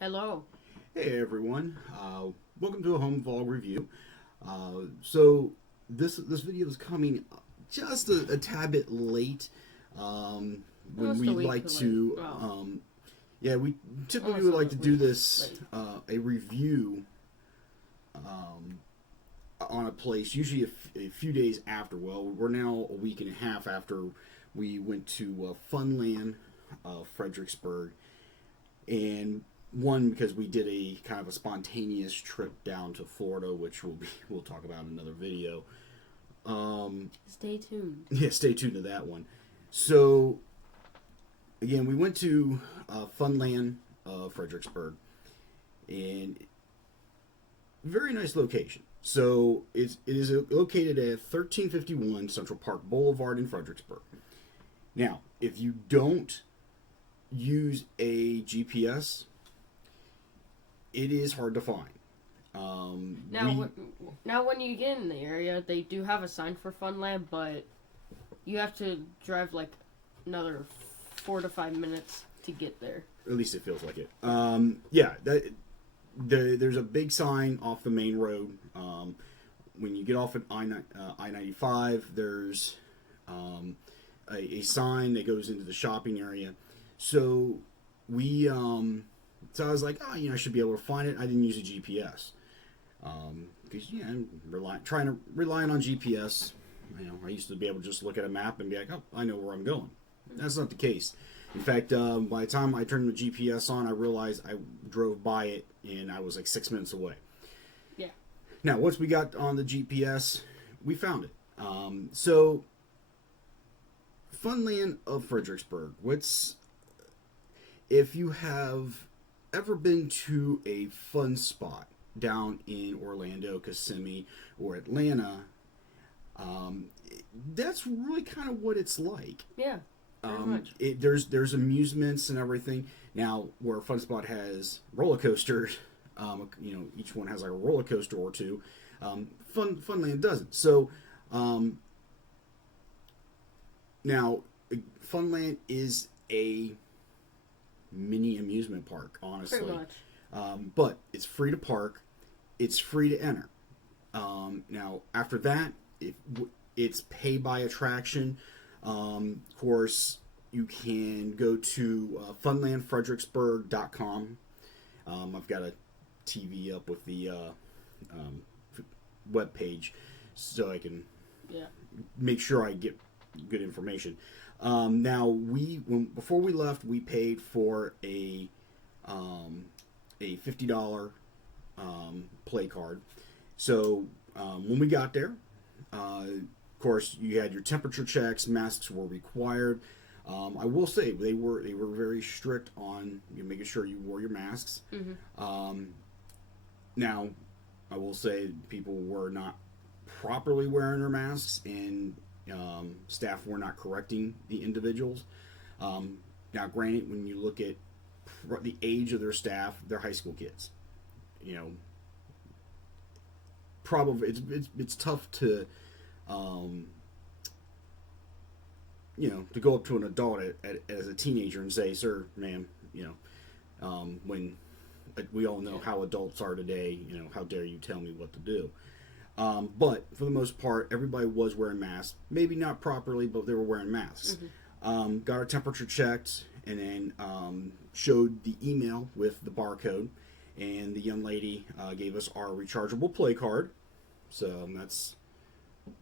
Hello. Hey everyone, welcome to a home vlog review. So this video is coming just a tad bit late. When Almost we a week like late. to, Well, yeah, we typically almost would a like to do week this late. a review on a place usually a few days after. Well, we're now a week and a half after we went to FUNLAND of Fredericksburg, and one because we did a kind of a spontaneous trip down to Florida, which we'll talk about in another video. Stay tuned. Yeah, stay tuned to that one. So again, we went to Funland of Fredericksburg, and very nice location. So it is located at 1351 Central Park Boulevard in Fredericksburg. Now, if you don't use a GPS, it is hard to find. Now, when you get in the area, they do have a sign for Funland, but you have to drive like another 4 to 5 minutes to get there. At least it feels like it. Yeah, there's a big sign off the main road. When you get off at I-95, there's a sign that goes into the shopping area. So so I was like, I should be able to find it. I didn't use a GPS because I'm trying to rely on GPS. I used to be able to just look at a map and be like, oh, I know where I'm going. That's not the case. In fact, by the time I turned the GPS on, I realized I drove by it and I was like 6 minutes away. Yeah. Now, once we got on the GPS, we found it. So, Funland of Fredericksburg. If you have ever been to a fun spot down in Orlando, Kissimmee, or Atlanta, that's really kind of what it's like. Yeah. Very much. There's amusements and everything. Now, where a fun spot has roller coasters, each one has like a roller coaster or two. Funland doesn't. So, now Funland is a mini amusement park, honestly. Pretty much. But it's free to park. It's free to enter. Now, after that, it's pay by attraction. Of course, you can go to funlandfredericksburg.com. I've got a TV up with the web page so I can make sure I get good information. Now, before we left, we paid for a $50 play card. So when we got there, of course, you had your temperature checks. Masks were required. I will say they were very strict on making sure you wore your masks. Mm-hmm. Now, I will say people were not properly wearing their masks, and staff were not correcting the individuals. Now, granted, when you look at the age of their staff, they're high school kids. Probably it's tough to to go up to an adult as a teenager and say, "Sir, ma'am," when we all know how adults are today. How dare you tell me what to do? But for the most part, everybody was wearing masks. Maybe not properly, but they were wearing masks. Mm-hmm. Got our temperature checked, and then showed the email with the barcode. And the young lady gave us our rechargeable play card. So that's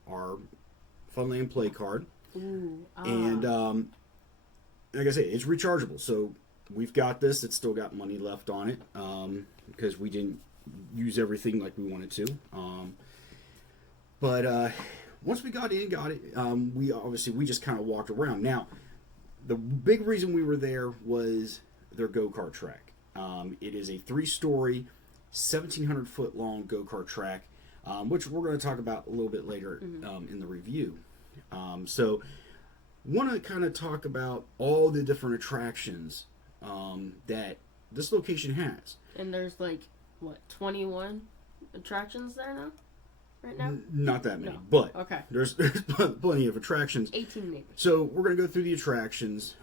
our Funland play card. Ooh, And like I say, it's rechargeable. So we've got this. It's still got money left on it because we didn't use everything like we wanted to. But once we got it, we just kind of walked around. Now, the big reason we were there was their go-kart track. It is a 3-story, 1,700-foot long go-kart track, which we're going to talk about a little bit later in the review. So, want to kind of talk about all the different attractions that this location has. And there's 21 attractions there now? Right now? Not that many, No. but Okay. there's plenty of attractions. 18 maybe. So we're going to go through the attractions.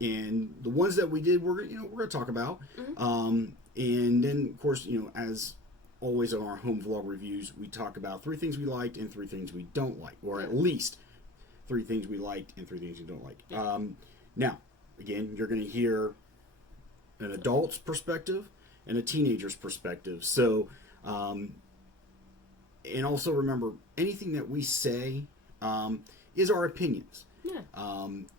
and the ones that we did, we're going to talk about. And then, of course, as always on our home vlog reviews, we talk about 3 things we liked and 3 things we don't like, or at least 3 things we liked and 3 things we don't like. Now, again, you're going to hear an adult's perspective and a teenager's perspective. So, and also remember, anything that we say is our opinions. Yeah.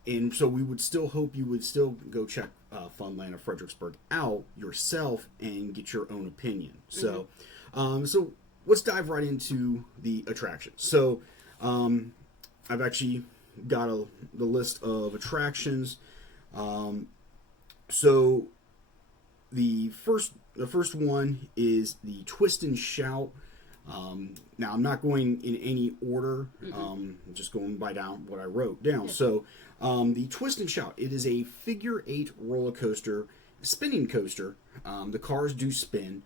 And so we would still hope you would still go check FUNLAND of Fredericksburg out yourself and get your own opinion. So, so let's dive right into the attractions. So, I've actually got the list of attractions. So the first one is the Twist and Shout. Now I'm not going in any order. I'm just going by down what I wrote down. So the Twist and Shout, it is a figure 8 roller coaster, spinning coaster. The cars do spin.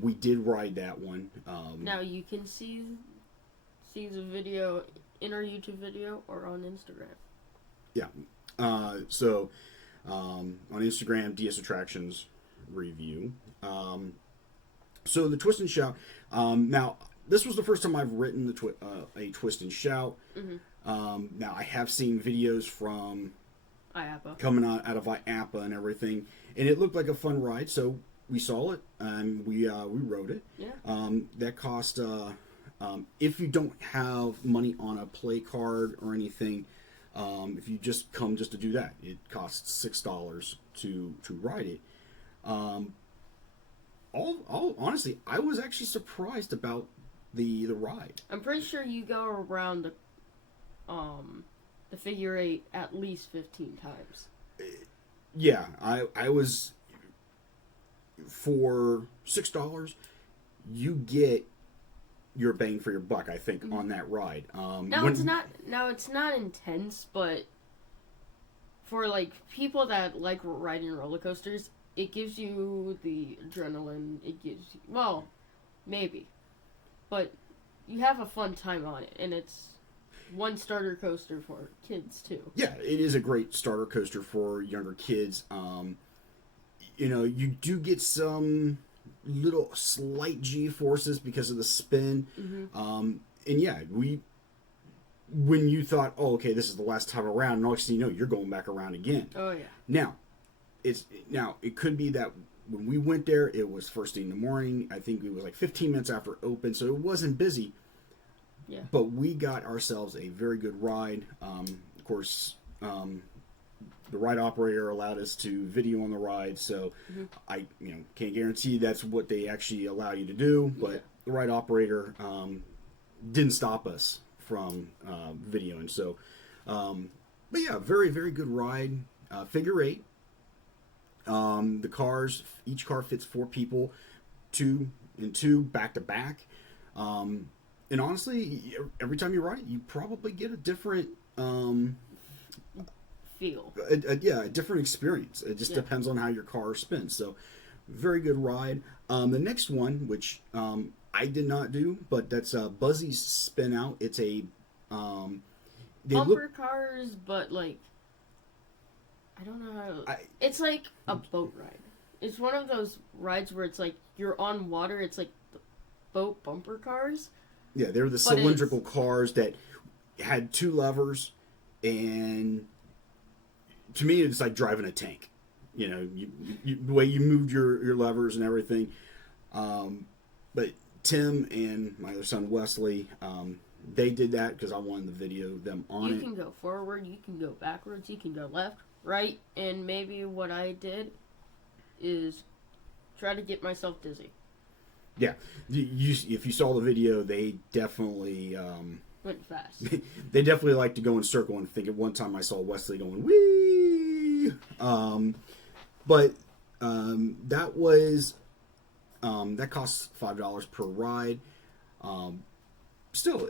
We did ride that one. Now you can see the video in our YouTube video or on Instagram. Yeah. So on Instagram, DS Attractions Review. So the Twist and Shout. Now this was the first time I've written a Twist and Shout. Now I have seen videos from IAPA coming out of IAPA and everything, and it looked like a fun ride. So we saw it and we rode it. Yeah. That cost. If you don't have money on a play card or anything, if you just come just to do that, it costs $6 to ride it. All honestly, I was actually surprised about the ride. I'm pretty sure you go around the figure 8 at least 15 times. Yeah, I was, for $6, you get your bang for your buck, I think, on that ride. It's not intense, but for like people that like riding roller coasters, it gives you the adrenaline. It gives you, well, maybe, but you have a fun time on it, and it's one starter coaster for kids too. Yeah, it is a great starter coaster for younger kids. You do get some little slight G-forces because of the spin. And yeah, when you thought, oh, okay, this is the last time around, and next thing you know, you're going back around again. Oh yeah. Now, it could be that when we went there, it was first thing in the morning. I think it was like 15 minutes after it opened, so it wasn't busy. Yeah. But we got ourselves a very good ride. Of course, the ride operator allowed us to video on the ride, so I can't guarantee that's what they actually allow you to do, but the ride operator didn't stop us from videoing. So, but yeah, very, very good ride. Figure 8. The cars, each car fits 4 people, 2 and 2 back to back. And honestly, every time you ride it, you probably get a different feel. A different experience. It just depends on how your car spins. So, very good ride. The next one, which I did not do, but that's Buzzy's Spin Out. It's a bumper cars, but like I don't know how. It's like a boat ride. It's one of those rides where it's like you're on water. It's like the boat bumper cars. Yeah, they're the cylindrical cars that had 2 levers, and to me, it's like driving a tank. The way you moved your levers and everything. But Tim and my other son Wesley, they did that because I wanted to video them on it. You can go forward, you can go backwards, you can go left, right, and maybe what I did is try to get myself dizzy. Yeah, if you saw the video, they definitely went fast. They definitely like to go in circle. And I think at one time I saw Wesley going wee. But that was that costs $5 per ride. Still,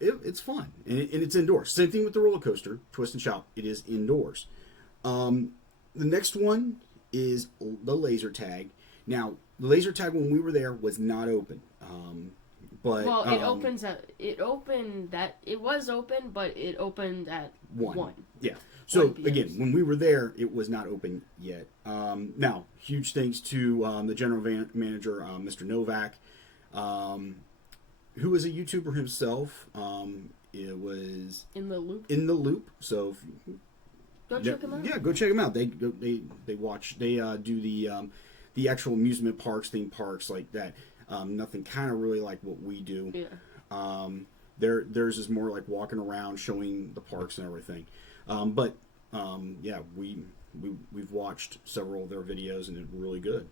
it's fun and it's indoors. Same thing with the roller coaster, Twist and Shout. It is indoors. The next one is the laser tag. Now, the laser tag when we were there was not open. But it was open, but it opened at 1. Yeah. So 1 p.m. again, when we were there, it was not open yet. Now, huge thanks to the general manager, Mr. Novak, who is a YouTuber himself. It was In the Loop. In the Loop. So Go check him out. Yeah, go check them out. They watch. They do the actual amusement parks, theme parks like that. Nothing kind of really like what we do. Yeah. Theirs is more like walking around, showing the parks and everything. Yeah, we've watched several of their videos and they're really good.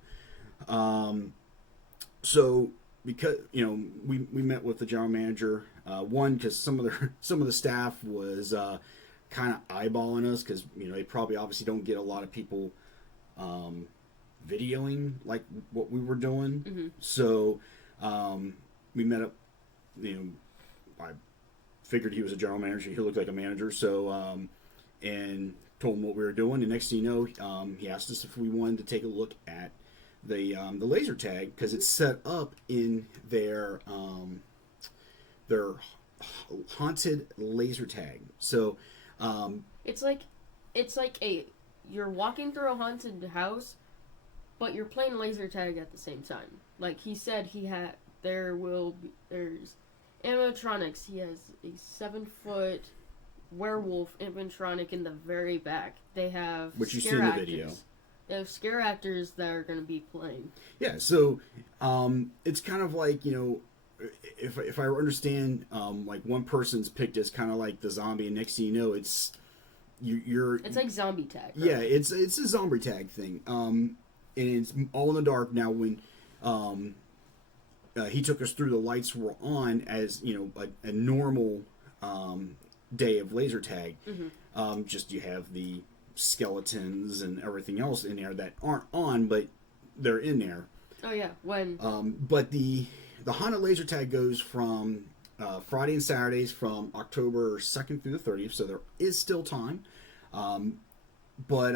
So because we met with the general manager, one because some of the staff was kind of eyeballing us because they probably obviously don't get a lot of people videoing like what we were doing. Mm-hmm. So we met up. I figured he was a general manager. He looked like a manager. So and told him what we were doing. And next thing you know, he asked us if we wanted to take a look at the laser tag because it's set up in their haunted laser tag. So it's like you're walking through a haunted house, but you're playing laser tag at the same time. Like he said, there's animatronics. He has a 7-foot werewolf animatronic in the very back. They have which you see scare in the actors. video. They have scare actors that are going to be playing. Yeah, so it's kind of like if I understand, like one person's picked as kind of like the zombie, and next thing you know, it's like zombie tag. Right? Yeah, it's a zombie tag thing. And it's all in the dark now. When he took us through, the lights were on as a normal day of laser tag. Mm-hmm. Just you have the skeletons and everything else in there that aren't on, but they're in there. Oh yeah, when. But the haunted laser tag goes from Friday and Saturdays from October 2nd through the 30th, so there is still time. But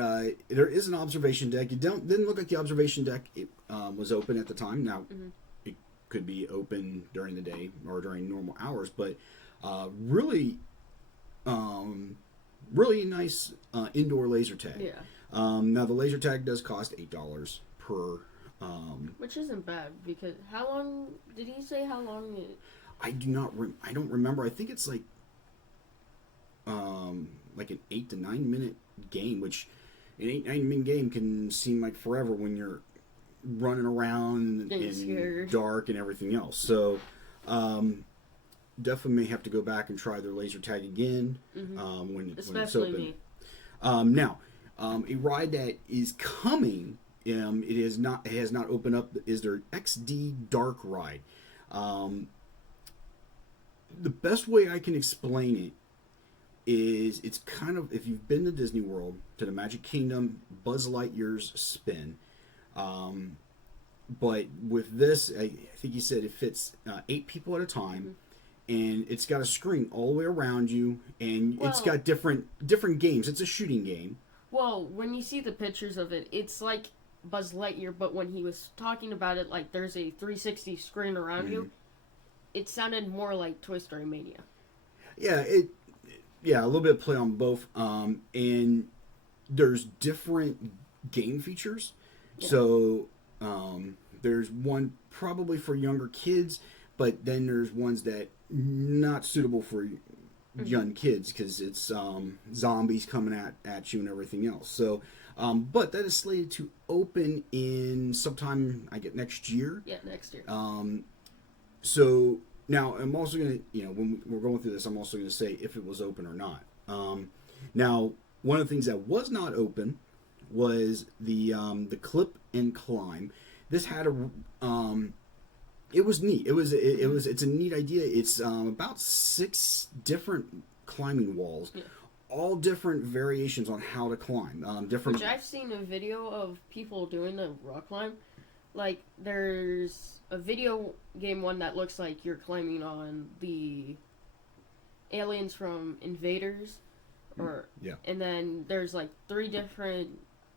there is an observation deck. Didn't look like the observation deck was open at the time. Now, mm-hmm. It could be open during the day or during normal hours, but really nice indoor laser tag. Yeah. Now, the laser tag does cost $8 per. Which isn't bad because how long did he say? How long? I don't remember. I think it's like an 8 to 9 minute game, which an 8-9 minute game can seem like forever when you're running around in dark and everything else. So definitely may have to go back and try their laser tag again. Mm-hmm. When it's Especially open. me. Now, a ride that is coming. It has not opened up. Is their XD Dark ride? The best way I can explain it is it's kind of, if you've been to Disney World, to the Magic Kingdom, Buzz Lightyear's spin. But with this, I think he said it fits 8 people at a time, and it's got a screen all the way around you, and it's got different games. It's a shooting game. Well, when you see the pictures of it, it's like Buzz Lightyear, but when he was talking about it, like there's a 360 screen around you, it sounded more like Toy Story Mania. Yeah, a little bit of play on both, and there's different game features. Yeah. So there's one probably for younger kids, but then there's ones that not suitable for young kids because it's zombies coming at you and everything else. So, but that is slated to open in sometime next year. Yeah, next year. So now I'm also gonna, when we're going through this, I'm also gonna say if it was open or not. Now, one of the things that was not open was the clip and climb. This had it was neat. It's a neat idea. It's about 6 different climbing walls, all different variations on how to climb. Different. Which I've seen a video of people doing the rock climb. Like there's a video game one that looks like you're climbing on the aliens from Invaders, and then there's like 3 different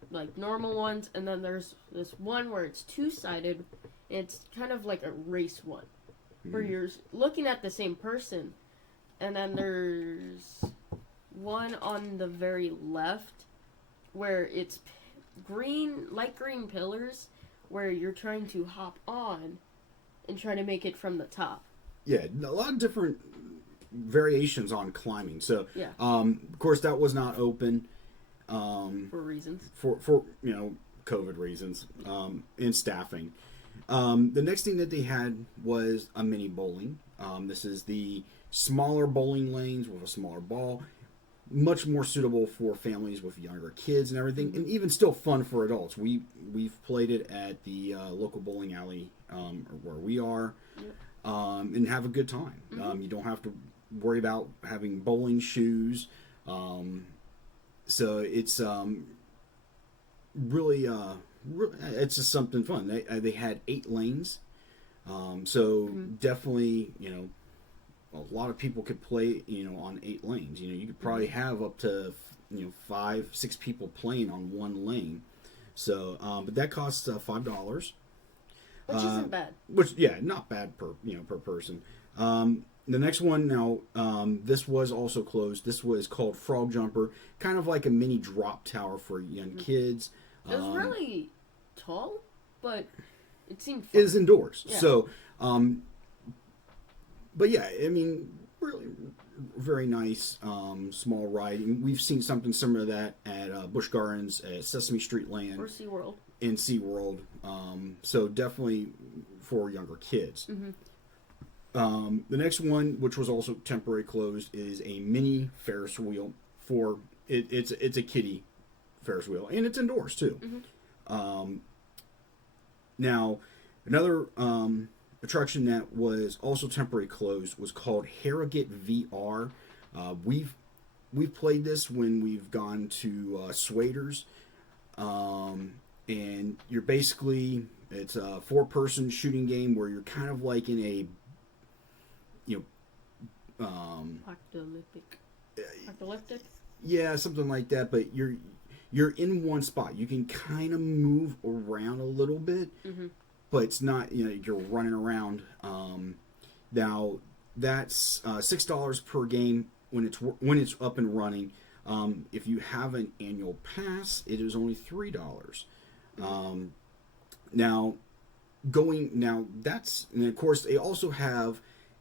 like normal ones, and then there's this one where it's 2-sided. It's kind of like a race one, where you're looking at the same person, and then there's one on the very left where it's light green pillars where you're trying to hop on and try to make it from the top. Yeah, a lot of different variations on climbing. So, Yeah. Of course, that was not open. For reasons. For COVID reasons and staffing. The next thing that they had was a mini bowling. This is the smaller bowling lanes with a smaller ball, much more suitable for families with younger kids and everything, and even still fun for adults. We've played it at the local bowling alley where we are, and have a good time. You don't have to worry about having bowling shoes. So it's really it's just something fun. They had 8 lanes, so definitely a lot of people could play on 8 lanes. You could probably have up to 5-6 people playing on one lane. So but that costs $5, which isn't bad. Which not bad per person. The next one now, this was also closed. This was called Frog Jumper, kind of like a mini drop tower for young kids. It was really tall, but it seemed fun. It is indoors. Yeah. So, but yeah, I mean, really very nice small ride. And we've seen something similar to that at Busch Gardens, at Sesame Street Land. Or SeaWorld. In SeaWorld. So definitely for younger kids. The next one, which was also temporarily closed, is a mini Ferris wheel for it's a kiddie Ferris wheel, and it's indoors too. Now, another attraction that was also temporarily closed was called Harrogate VR. We've played this when we've gone to Swaders, and you're basically it's a 4-person shooting game where you're kind of like in a Apocalyptic? Yeah, something like that, but you're in one spot. You can kind of move around a little bit, but it's not, you're running around. Now, that's $6 per game when it's up and running. If you have an annual pass, it is only $3. Now, and of course, they also have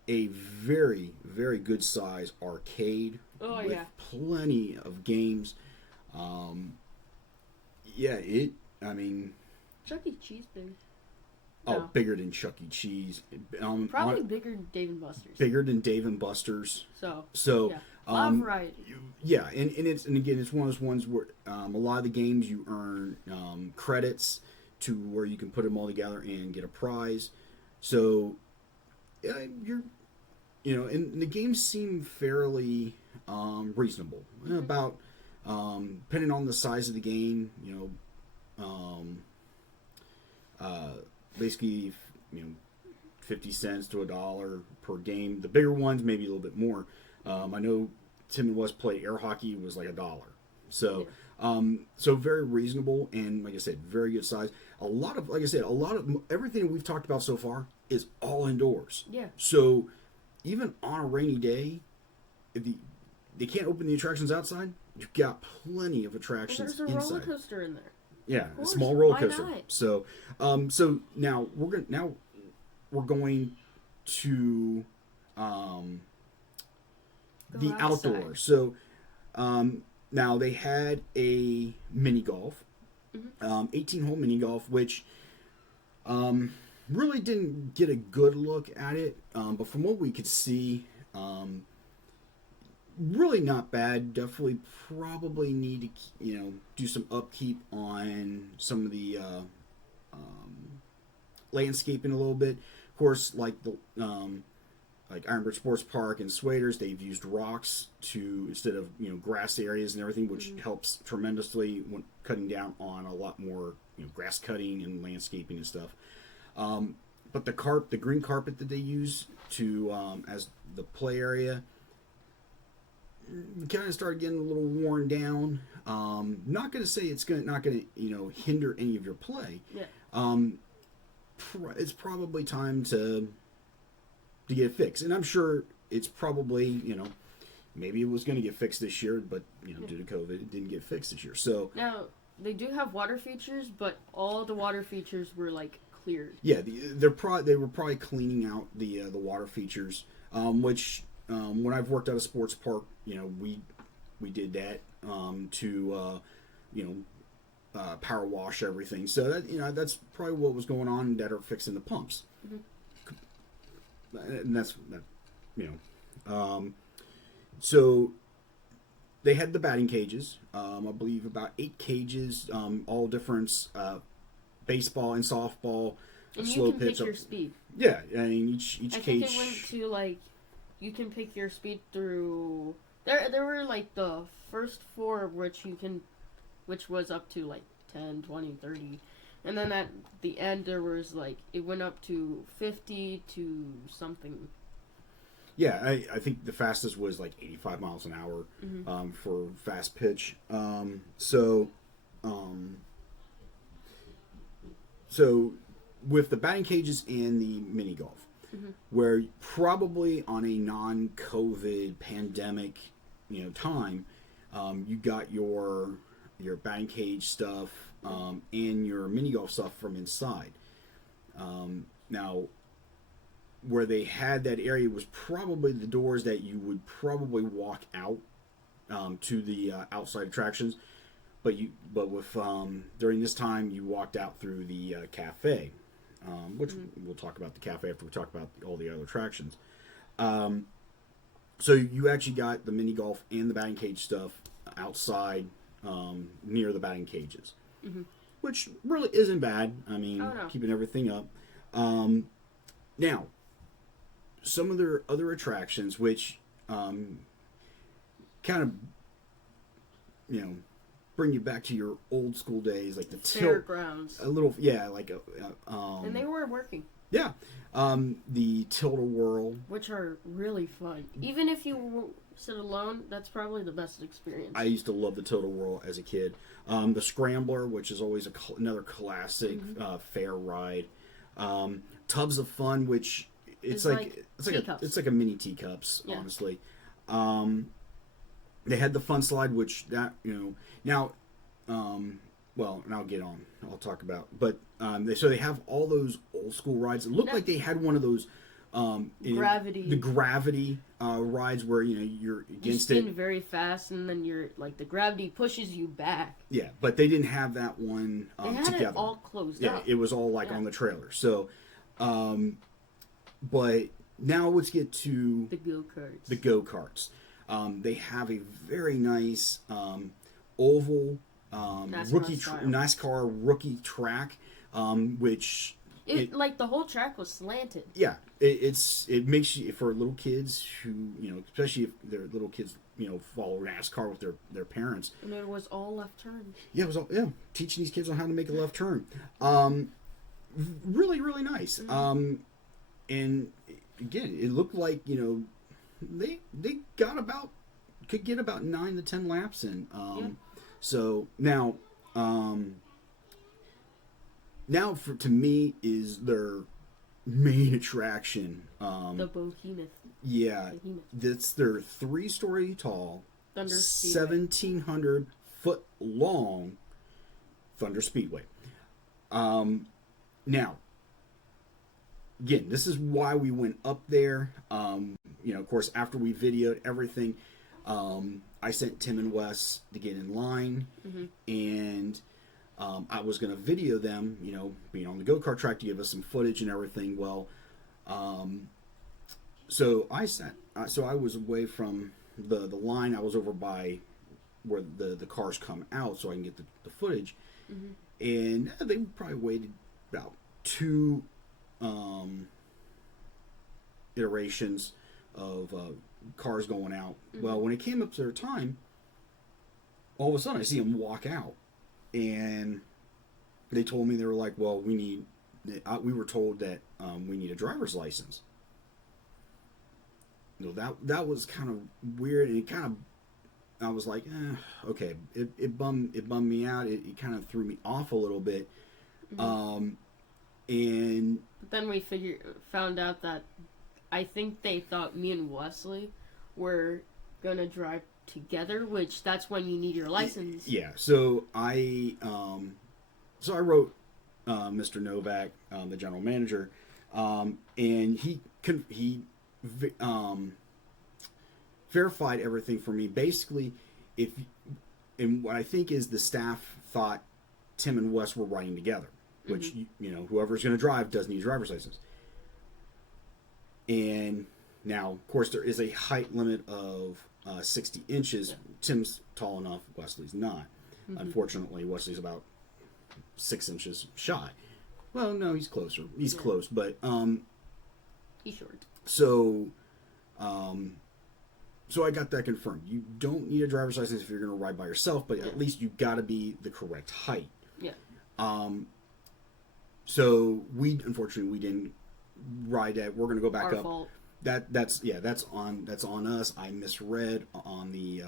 a very, very good size arcade with plenty of games. Chuck E. Cheese big. Oh, bigger than Chuck E. Cheese. Probably bigger than Dave and Buster's. Bigger than Dave and Buster's. So yeah. A lot of variety. Yeah, and again, it's one of those ones where a lot of the games you earn credits to where you can put them all together and get a prize. So and the games seem fairly reasonable. About depending on the size of the game, basically 50 cents to $1 per game. The bigger ones maybe a little bit more. I know Tim and Wes play air hockey, was like $1. So so very reasonable, and like I said, very good size. A lot of everything we've talked about so far is all indoors. Yeah. So even on a rainy day, if they can't open the attractions outside, you've got plenty of attractions inside. There's a inside. roller coaster in there. Yeah, a small roller coaster. Why not? So, so now we're going to the outdoors. So, now they had a mini golf, 18-hole mini golf, which really didn't get a good look at it, but from what we could see, really not bad. Definitely probably need to do some upkeep on some of the landscaping a little bit. Of course, like Ironbridge Sports Park and Swaders, they've used rocks instead of grass areas and everything, which helps tremendously when cutting down on a lot more grass cutting and landscaping and stuff. But the green carpet that they use as the play area kind of started getting a little worn down. Not going to say it's not going to hinder any of your play. Yeah. It's probably time to get it fixed, and I'm sure it's probably Maybe it was going to get fixed this year, but due to COVID, it didn't get fixed this year. So now they do have water features, but all the water features were like cleared. Yeah, they were probably cleaning out the water features, which when I've worked at a sports park, we did that to power wash everything. So that that's probably what was going on that are fixing the pumps, and that's so they had the batting cages. I believe about 8 cages, all different. Baseball and softball, and slow you can pitch. pick your speed. Yeah, I mean each I cage. think it went to like you can pick your speed through. There were like the first 4 which was up to like 10, 20, 30. And then at the end there was like it went up to 50 to something. Yeah, I think the fastest was like 85 miles an hour for fast pitch. So with the batting cages and the mini golf, where probably on a non-COVID pandemic, time, you got your batting cage stuff and your mini golf stuff from inside. Now, where they had that area was probably the doors that you would probably walk out to the outside attractions. But with during this time, you walked out through the cafe, which we'll talk about the cafe after we talk about all the other attractions. So you actually got the mini golf and the batting cage stuff outside near the batting cages, which really isn't bad. I mean, keeping everything up. Now, some of their other attractions, which kind of bring you back to your old school days, like the fairgrounds. A little, yeah, like and they were working. Yeah, the tilt-a-whirl, which are really fun. Even if you sit alone, that's probably the best experience. I used to love the tilt-a-whirl as a kid. The scrambler, which is always another classic fair ride. Tubs of Fun, which it's like a mini teacups, honestly. They had the fun slide, which now, well, and I'll talk about, but they have all those old school rides. It looked like they had one of those gravity rides where you're against you spin very fast, and then the gravity pushes you back. Yeah, but they didn't have that one they had together. It all closed up. Yeah, it was all on the trailer. So, but now let's get to the go-karts. The go-karts. They have a very nice oval NASCAR rookie track, which the whole track was slanted. Yeah, it makes you, for little kids who especially if their little kids follow NASCAR with their parents. And it was all left turns. Yeah, it was all teaching these kids on how to make a left turn. Really, really nice. And again, it looked like they could get about 9 to 10 laps in. So now to me is their main attraction. The Behemoth. Yeah, that's their 3-story tall, Thunder 1,700 foot long Thunder Speedway. Now, again, this is why we went up there. Of course, after we videoed everything, I sent Tim and Wes to get in line, and I was going to video them, being on the go-kart track to give us some footage and everything. Well, so I was away from the line. I was over by where the cars come out, so I can get the footage. And they probably waited about 2 iterations of cars going out. Well, when it came up to their time, all of a sudden I see them walk out, and they told me, they were like, well, we were told that we need a driver's license. That was kind of weird, and it kind of, I was like, okay, it bummed me out. It kind of threw me off a little bit. And but then we found out that I think they thought me and Wesley were gonna drive together, which that's when you need your license. Yeah. So I wrote Mr. Novak, the general manager, and he verified everything for me. Basically, and what I think is the staff thought Tim and Wes were riding together, which whoever's going to drive does need a driver's license. And now, of course, there is a height limit of 60 inches. Yeah. Tim's tall enough. Wesley's not. Unfortunately, Wesley's about 6 inches shy. Well, no, he's closer. He's close, but he's short. So I got that confirmed. You don't need a driver's license if you're going to ride by yourself, but at least you've got to be the correct height. Yeah. So unfortunately we didn't ride that. We're going to go back Our up. fault. That's on us. I misread on the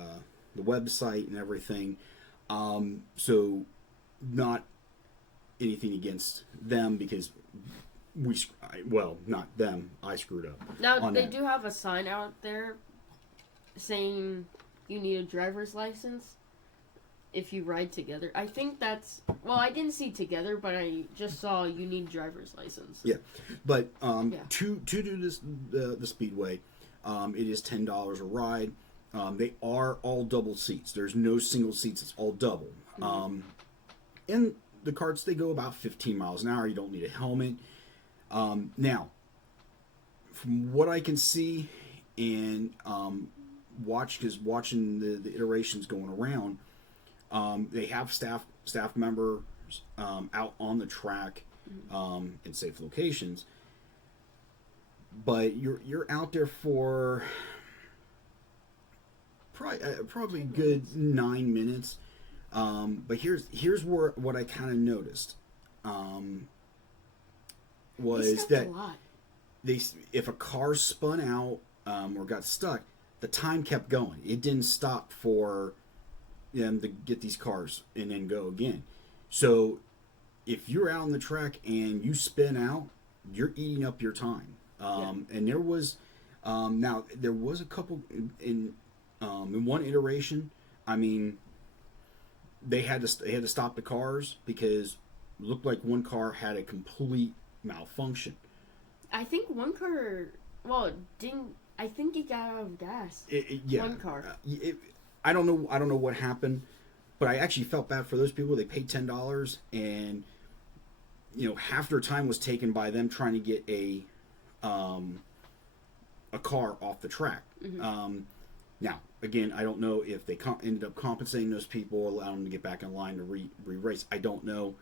website and everything. So not anything against them because not them. I screwed up. Now they do have a sign out there saying you need a driver's license if you ride together. I think that's I didn't see together, but I just saw you need driver's license. Yeah, but to do this the Speedway, it is $10 a ride. They are all double seats. There's no single seats. It's all double. And the carts, they go about 15 miles an hour. You don't need a helmet. Now, from what I can see and watching the iterations going around, they have staff members out on the track in safe locations. But you're out there for probably a good 9 minutes. But here's what I kind of noticed was that if a car spun out or got stuck, the time kept going. It didn't stop for them to get these cars and then go again. So if you're out on the track and you spin out, you're eating up your time. And there was a couple in one iteration. I mean, they had to stop the cars because it looked like one car had a complete malfunction. I think one car, didn't. I think it got out of gas. Yeah, one car. I don't know what happened, but I actually felt bad for those people. They paid $10, and half their time was taken by them trying to get a car off the track. Now, again, I don't know if they ended up compensating those people, allowing them to get back in line to re-race. I don't know.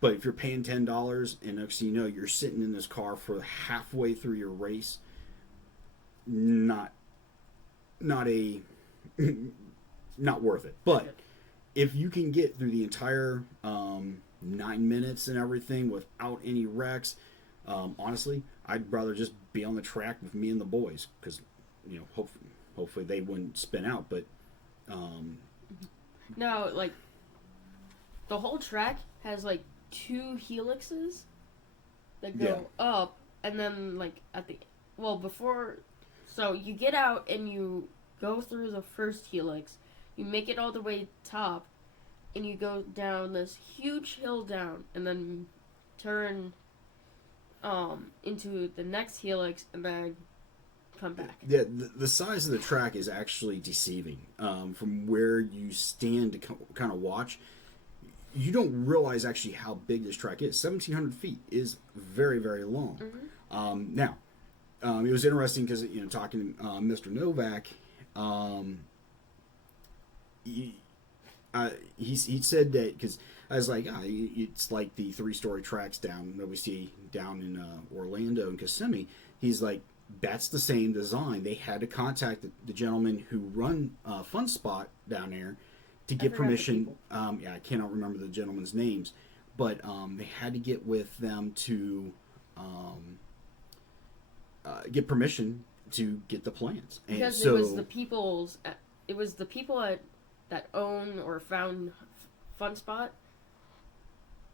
But if you're paying $10 and next thing you know, you're sitting in this car for halfway through your race, not worth it. But if you can get through the entire 9 minutes and everything without any wrecks, honestly, I'd rather just be on the track with me and the boys because hopefully they wouldn't spin out. But no, like the whole track has like 2 helixes that go up, and then so you get out and you go through the first helix, you make it all the way top, and you go down this huge hill down, and then turn into the next helix, and then come back. Yeah, the size of the track is actually deceiving. From where you stand to kind of watch, you don't realize actually how big this track is. 1,700 feet is very, very long. Now, it was interesting because talking to Mr. Novak, he said that because I was like, it's like the 3-story tracks down that we see down in Orlando and Kissimmee. He's like, that's the same design. They had to contact the gentleman who run Fun Spot down there to get permission. I cannot remember the gentleman's names, but they had to get with them to get permission to get the plans. Because and so, it was the people that own or found Fun Spot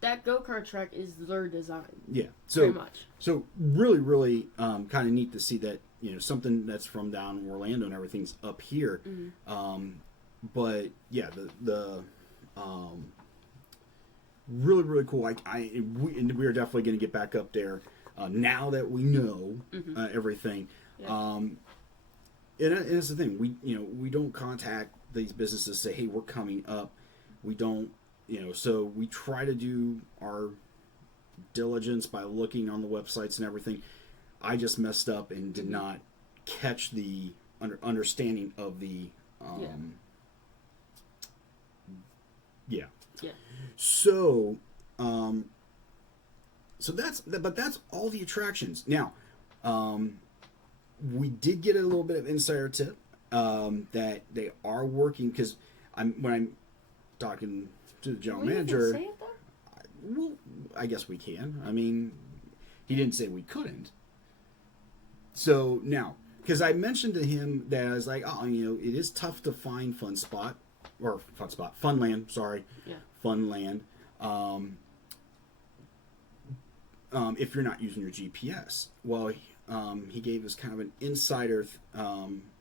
that go-kart track is their design. Yeah. Very much. So really, really kind of neat to see that, something that's from down in Orlando and everything's up here. Mm-hmm. But yeah, the really, really cool. We are definitely going to get back up there now that we know everything. Yeah. And it's the thing. We don't contact these businesses, say, hey, we're coming up. We don't, so we try to do our diligence by looking on the websites and everything. I just messed up and did not catch the understanding of the yeah. So that's all the attractions. Now, we did get a little bit of insider tip that they are working, because when I'm talking to the general manager. Say it though? Well, I guess we can. I mean, he didn't say we couldn't. So now, because I mentioned to him that I was like, it is tough to find Funland. Sorry, yeah. Funland. If you're not using your GPS. Well, he gave us kind of an insider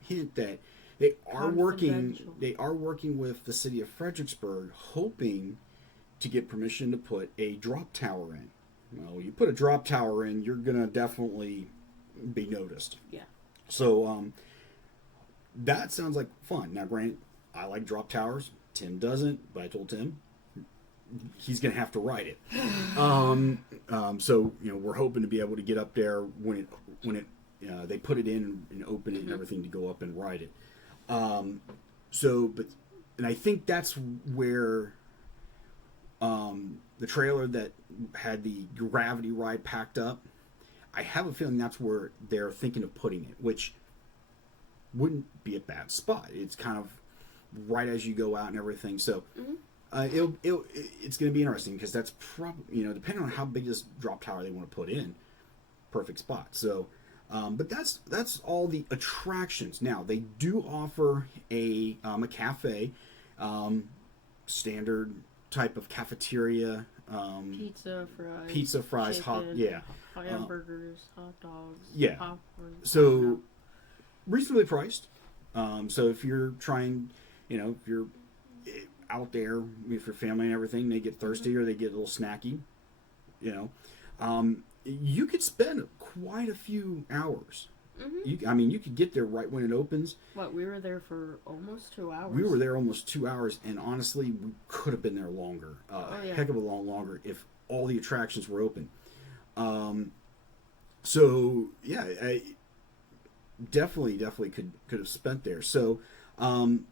hint that they are working. They are working with the city of Fredericksburg, hoping to get permission to put a drop tower in. Well, you put a drop tower in, you're gonna definitely be noticed. Yeah. So that sounds like fun. Now, granted, I like drop towers. Tim doesn't, but I told Tim he's gonna have to ride it. So we're hoping to be able to get up there when they put it in and open it and everything to go up and ride it. And I think that's where the trailer that had the gravity ride packed up, I have a feeling that's where they're thinking of putting it, which wouldn't be a bad spot. It's kind of right as you go out and everything. So it's going to be interesting, because that's probably, depending on how big this drop tower they want to put in, perfect spot. So, but that's all the attractions. Now, they do offer a cafe, standard type of cafeteria. Pizza, fries, chicken, hamburgers, hot dogs, popcorn. So reasonably priced. So if you're trying, if you're out there with your family and everything, they get thirsty or they get a little snacky, you could spend quite a few hours. You could get there right when it opens. What, we were there for almost 2 hours? We were there almost 2 hours, and honestly, we could have been there longer. Heck of a lot longer if all the attractions were open. So, yeah, I definitely could have spent there. So, and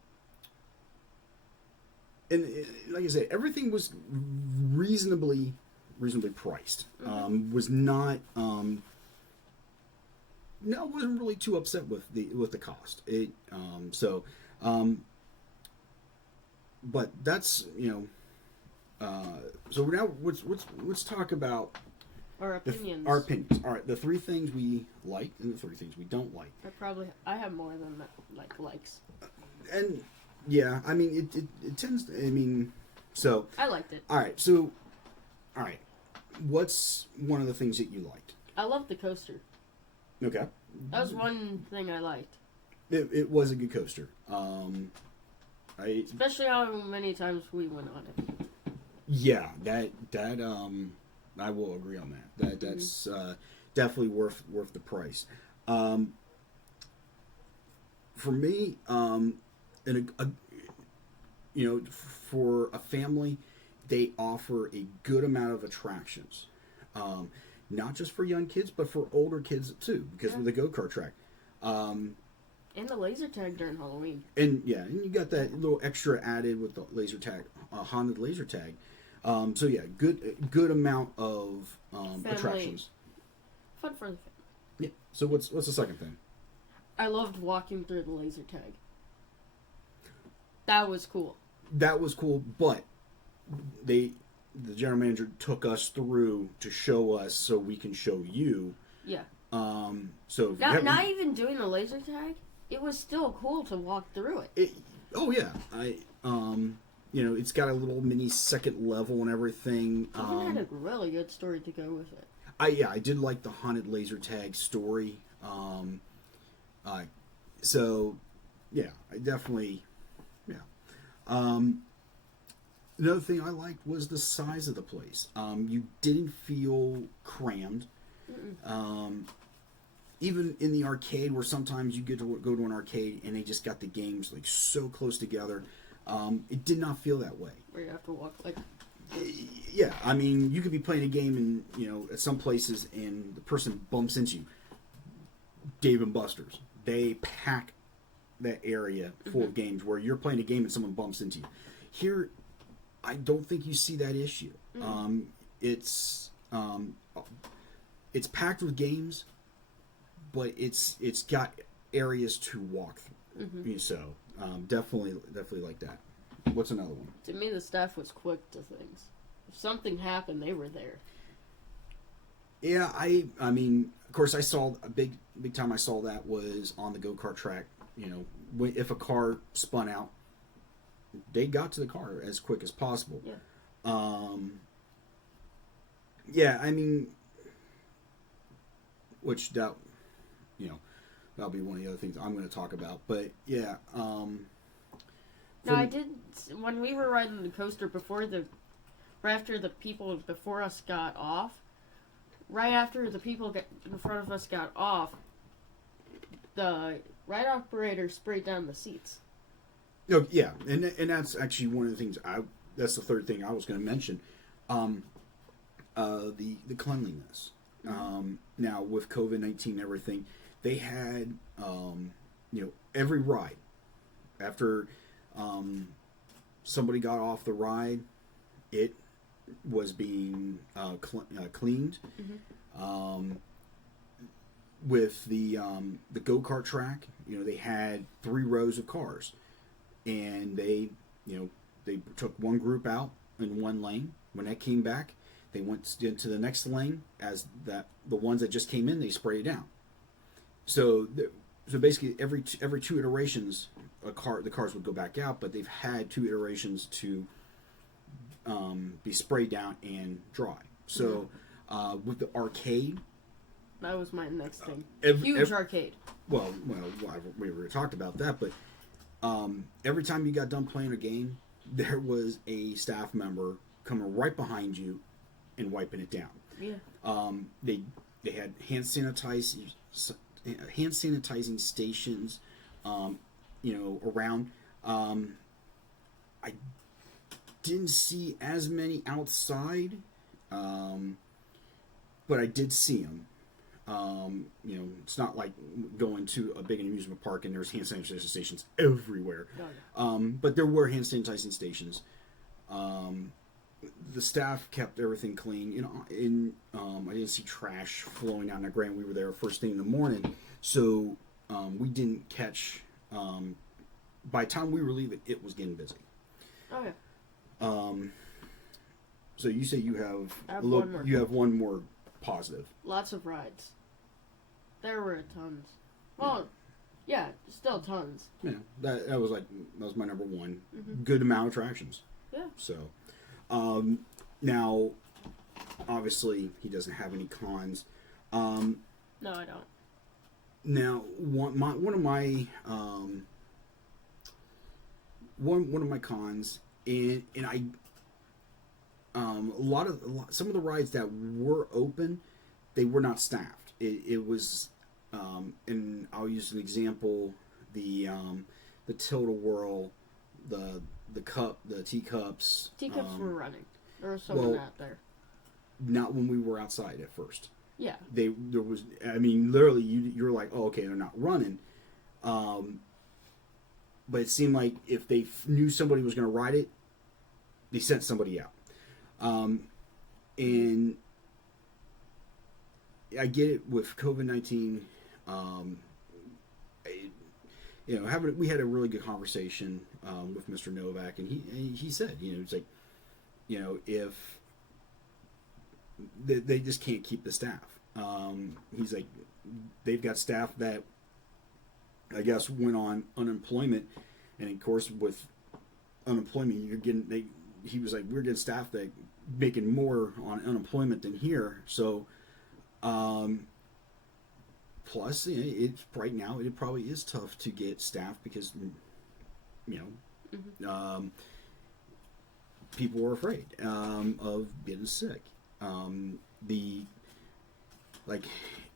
like I said, everything was reasonably priced. Was not... No, I wasn't really too upset with the cost. But that's so now let's talk about our opinions. Our opinions. All right, the three things we like and the three things we don't like. I have more than likes. And yeah, I mean it tends to, so I liked it. All right, what's one of the things that you liked? I loved the coaster. Okay. That was one thing I liked. It was a good coaster. Especially how many times we went on it. Yeah, that I will agree on that. That's definitely worth the price. For me, for a family, they offer a good amount of attractions. Not just for young kids, but for older kids too, because of the go-kart track. And the laser tag during Halloween. And you got that little extra added with the laser tag, haunted laser tag. So yeah, good amount of attractions. Fun for the family. Yeah. So what's the second thing? I loved walking through the laser tag. That was cool. But the general manager took us through to show us so we can show you. Yeah. So not even doing the laser tag, it was still cool to walk through it. Oh yeah, it's got a little mini second level and everything. Even had a really good story to go with it. I did like the haunted laser tag story. So yeah, I definitely, yeah. Another thing I liked was the size of the place. You didn't feel crammed. Even in the arcade, where sometimes you get to go to an arcade and they just got the games like so close together, it did not feel that way. Where you have to walk like. Yeah, I mean, you could be playing a game and at some places and the person bumps into you. Dave and Buster's, they pack that area full of games where you're playing a game and someone bumps into you. Here, I don't think you see that issue. It's packed with games, but it's got areas to walk through. So definitely like that. What's another one? To me, the staff was quick to things. If something happened, they were there. Yeah, I mean, of course, I saw a big time I saw that was on the go-kart track. If a car spun out, they got to the car as quick as possible. Yeah. Yeah, I mean, which that'll be one of the other things I'm going to talk about. But yeah. No, I did when we were riding the coaster right after the people before us got off. Right after the people in front of us got off, the ride operator sprayed down the seats. Oh yeah, and that's actually one of the things that's the third thing I was going to mention. The cleanliness. Now with COVID-19 and everything, they had every ride after somebody got off the ride, it was being cleaned. With the go-kart track, they had 3 rows of cars, and they took one group out in one lane. When that came back, they went into the next lane. As the ones that just came in, they sprayed it down. So basically, every 2 iterations, the cars would go back out, but they've had 2 iterations to be sprayed down and dry. So with the arcade, that was my next thing. Huge arcade. Well, we already talked about that, but every time you got done playing a game, there was a staff member coming right behind you and wiping it down. Yeah. They had hand sanitizing stations, around. I didn't see as many outside, but I did see them. It's not like going to a big amusement park and there's hand sanitization stations everywhere. But there were hand sanitizing stations. The staff kept everything clean. I didn't see trash flowing down. Now, granted, we were there first thing in the morning, so we didn't catch. By the time we were leaving, it was getting busy. Okay. So you say you have one more. You have one more positive. Lots of rides. There were tons. Well, yeah, still tons. Yeah, that was my number one. Good amount of attractions. Yeah. So, now, obviously, he doesn't have any cons. No, I don't. Now, one of my cons, and I some of the rides that were open, they were not staffed. It was, and I'll use an example: the Tilt-A-Whirl, the teacups. Teacups were running. There was someone out there. Not when we were outside at first. Yeah. There was. I mean, literally, you're like, oh, okay, they're not running. But it seemed like if they knew somebody was going to ride it, they sent somebody out. And I get it with COVID-19. We had a really good conversation with Mr. Novak, and he said, it's like, if they just can't keep the staff. He's like, they've got staff that I guess went on unemployment, and of course with unemployment. You're getting he was like, we're getting staff that making more on unemployment than here. So, plus, it's right now it probably is tough to get staff because, you know, people are afraid of getting sick. Like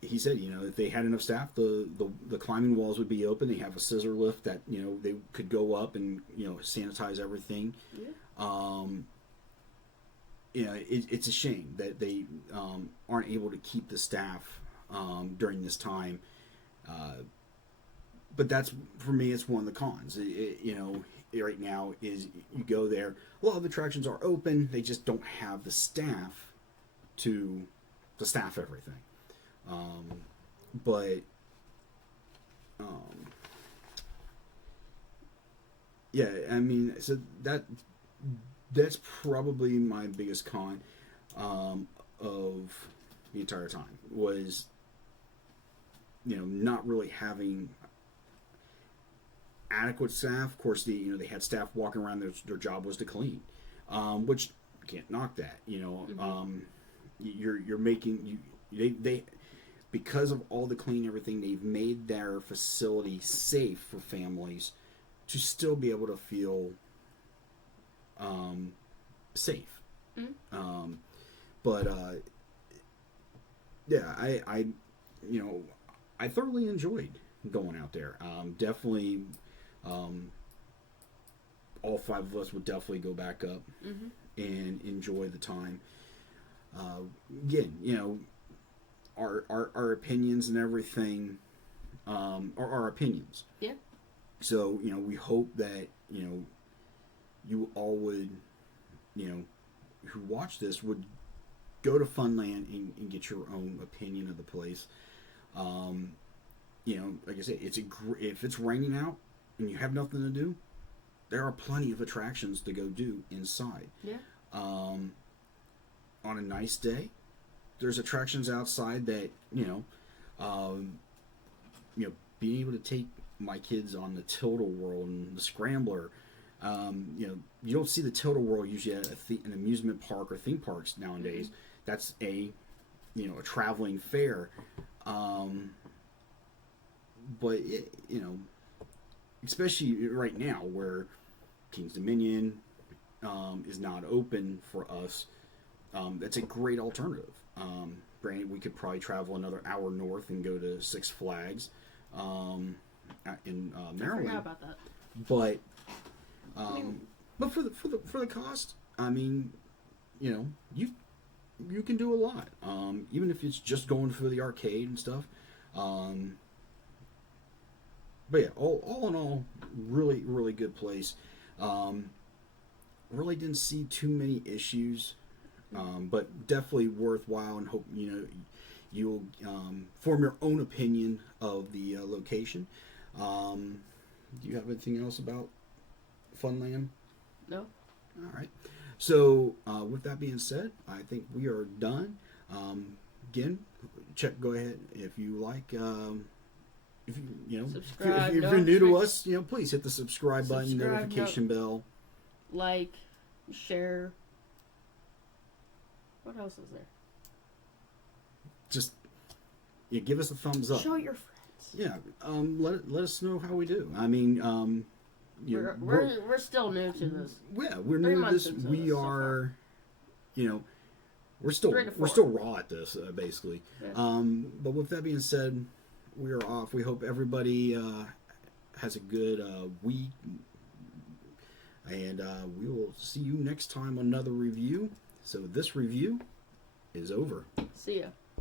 he said, you know, if they had enough staff, the climbing walls would be open. They have a scissor lift that, you know, they could go up and, you know, sanitize everything. Yeah. You know, it's a shame that they aren't able to keep the staff during this time. But that's, for me, it's one of the cons. You know, right now is you go there, a lot of attractions are open. They just don't have the staff to staff everything. But yeah, I mean, so that's probably my biggest con of the entire time was, you know, not really having adequate staff. Of course, they had staff walking around. Their job was to clean, which you can't knock that. You know, you're making they because of all the clean everything, they've made their facility safe for families to still be able to feel safe. But yeah, I you know, I thoroughly enjoyed going out there. Definitely, all 5 of us would definitely go back up and enjoy the time. Again, you know, our opinions and everything are our opinions. Yeah. So, you know, we hope that, you know, you all would, you know, who watch this would go to Funland and get your own opinion of the place. You know, like I said, if it's raining out and you have nothing to do, there are plenty of attractions to go do inside. Yeah. On a nice day, there's attractions outside that, you know, being able to take my kids on the Tilt-A-Whirl and the Scrambler. You know, you don't see the Tilt-A-Whirl usually at an amusement park or theme parks nowadays. That's a traveling fair. But you know, especially right now where King's Dominion is not open for us, that's a great alternative. Granted, we could probably travel another hour north and go to Six Flags in Maryland. I forgot about that. But for the cost, I mean, you know, you can do a lot. Even if it's just going for the arcade and stuff. But yeah, all in all, really, really good place. Really didn't see too many issues, but definitely worthwhile, and hope you'll form your own opinion of the location. Do you have anything else about Funland? No. All right. So with that being said, I think we are done. Again, go ahead if you like. If you're new to us, please hit the subscribe button, notification bell, like, share. What else is there? Just give us a thumbs up. Show your friends. Yeah. Let us know how we do. I mean, we're still new to this. Yeah, we're new to this. We are, we're still raw at this, basically. Yeah. But with that being said, we are off. We hope everybody has a good week, and we will see you next time on another review. So this review is over. See ya.